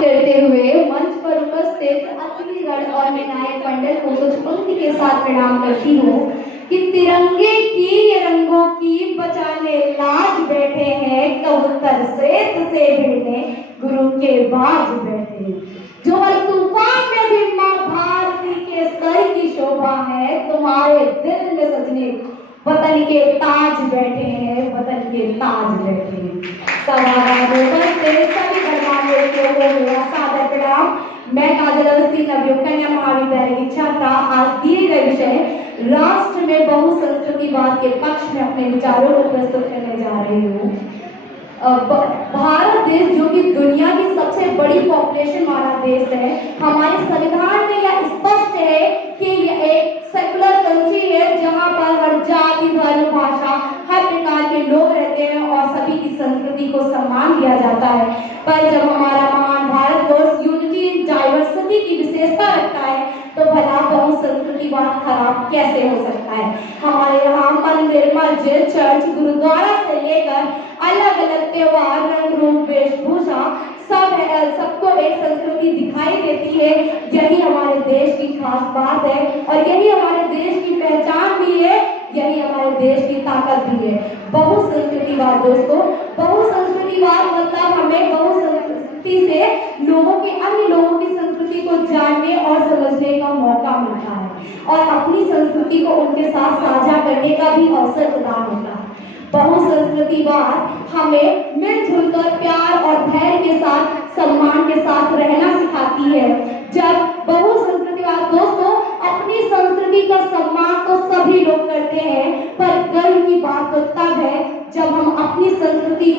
करते हुए मंच पर उपस्थित अतिथिगण और विनायक मंडल को कुछ पंक्ति के साथ प्रणाम करती हूँ कि तिरंगे की ये रंगों की बचाने लाज बैठे हैं कबूतर से भिड़ने गुरु के बाज बैठे, जो हर तूफान में भी माँ भारती के सर की शोभा है, तुम्हारे दिल में सजने वतन के ताज बैठे हैं, वतन के ताज बैठे हैं। सभी गणमान्य लोगों को सादर प्रणाम। मैं काजल अवस्थी नवयुग कन्या महाविद्यालय की छात्रा आज दिए गए विषय राष्ट्र में बहुसंस्कृतिवाद के पक्ष में अपने विचारों को प्रस्तुत करने जा रही हूँ। भारत देश जो कि दुनिया की सबसे बड़ी पॉपुलेशन वाला देश है, हमारे संविधान में यह स्पष्ट है कि यह एक सेकुलर कंट्री है जहां पर हर जाति धर्म भाषा हर प्रकार के लोग रहते हैं और सभी की संस्कृति को सम्मान दिया जाता है। पर जब हमारा महान भारतवर्ष यूनिटी इन डाइवर्सिटी की विशेषता रखता है तो भला बहुसंस्कृतिवाद खराब कैसे हो सकता है। हमारे यहाँ मंदिर मस्जिद चर्च गुरुद्वारा से लेकर अलग अलग त्योहार रंग रूप वेशभूषा सबको एक संस्कृति दिखाई देती है। यही हमारे देश की खास बात है और यही हमारे देश की पहचान भी है, यही हमारे देश की ताकत भी है। बहुसंस्कृतिवाद दोस्तों, बहुसंस्कृतिवाद मतलब हमें बहुसंस्कृति से अन्य लोगों की संस्कृति को जानने और समझने का मौका मिलता है और अपनी संस्कृति को उनके साथ साझा करने का भी अवसर प्रदान होता है। बहुसंस्कृतिवाद हमें मिलजुल कर प्यार और धैर्य के साथ सम्मान के साथ रहना सिखाती है। जब बहुसंस्कृतिवाद दोस्तों अपनी संस्कृति का सम्मान तो सभी लोग करते हैं, पर गर्व की बात तो तब है जब हम अपनी संस्कृति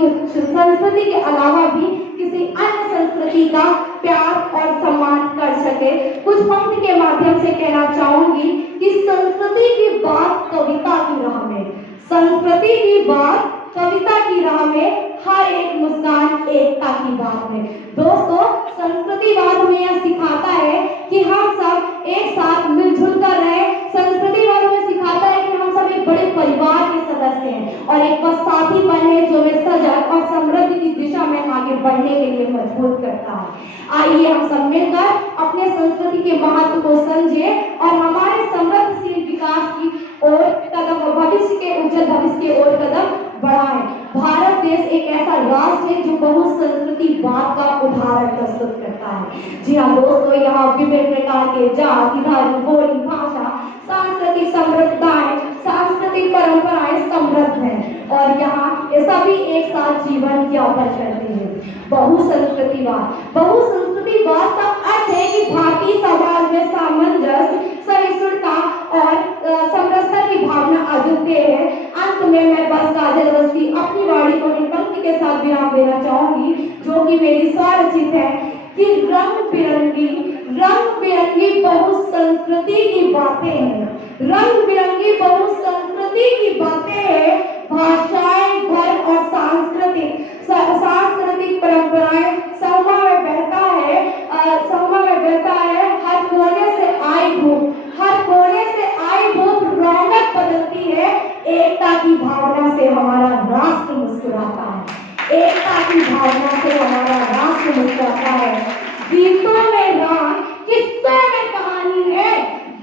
के अलावा भी किसी अन्य संस्कृति का प्यार और सम्मान कर सके। कुछ पंक्ति के माध्यम से कहना चाहूंगी कि संस्कृति की बात कविता की राह में, संस्कृति की बात कविता की राह में, हर एक मुस्कान एकता की बात में। दोस्तों संस्कृतिवाद हमें यह सिखाता है कि हम सब एक साथ मिलजुल कर रहे। संस्कृतिवाद हमें सिखाता है कि हम सब एक बड़े परिवार के सदस्य हैं और एक बस साथीपन है जो हमें सजग और समृद्धि की दिशा में आगे बढ़ने के लिए मजबूत करता है। आइए हम सब मिलकर अपने संस्कृति के महत्व को समझें और हमारे समृद्धशील विकास की ओर कदम, भविष्य के उज्जवल भविष्य की ओर कदम बढ़ाएं। भारत देश एक ऐसा राष्ट्र है जो बहुसंस्कृतिवाद का उदाहरण प्रस्तुत करता है। जी हाँ दोस्तों, यहाँ विभिन्न प्रकार के जाति धर्म बोली भाषा सांस्कृतिक समृद्धताएं सांस्कृतिक परंपराएं समृद्ध हैं और यहाँ सभी एक साथ जीवन यापन करते हैं। बहुसंस्कृतिवाद का अर्थ है कि भारतीय समाज में सामंजस्य सहिष्णुता और समरसता की भावना अद्वितीय है। अंत में मैं बस काजल अवस्थी अपनी वाणी को इन पंक्ति के साथ विराम देना चाहूंगी जो कि मेरी स्वरचित है कि रंग बिरंगी बहुसंस्कृति की बातें हैं, रंग बिरंगी बहुसंस्कृति की बातें हैं, भाषाएं धर्म और सांस्कृतिक परंपराएं समूह में बहता है। हर कोने से आई धूप रौनक बदलती है। एकता की भावना से हमारा राष्ट्र मुस्कुराता है, एकता की भावना से हमारा राष्ट्र मुस्कुराता है। गीतों में राग किस्सों में कहानी है,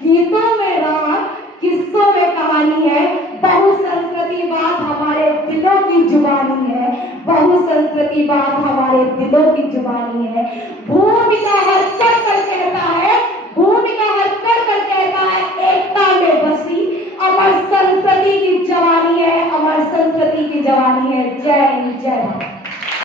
गीतों में राग किस्सों में कहानी है। बहुसंस्कृतिवाद हमारे दिलों की जुबानी है, बहुसंस्कृतिवाद हमारे दिलों की जुबानी है। भूमिका हर कर कहता है, भूमिका हर कर कहता है, एकता में बसी अमर संस्कृति की जवानी है, अमर संस्कृति की जवानी है। जय हिंद जय भारत।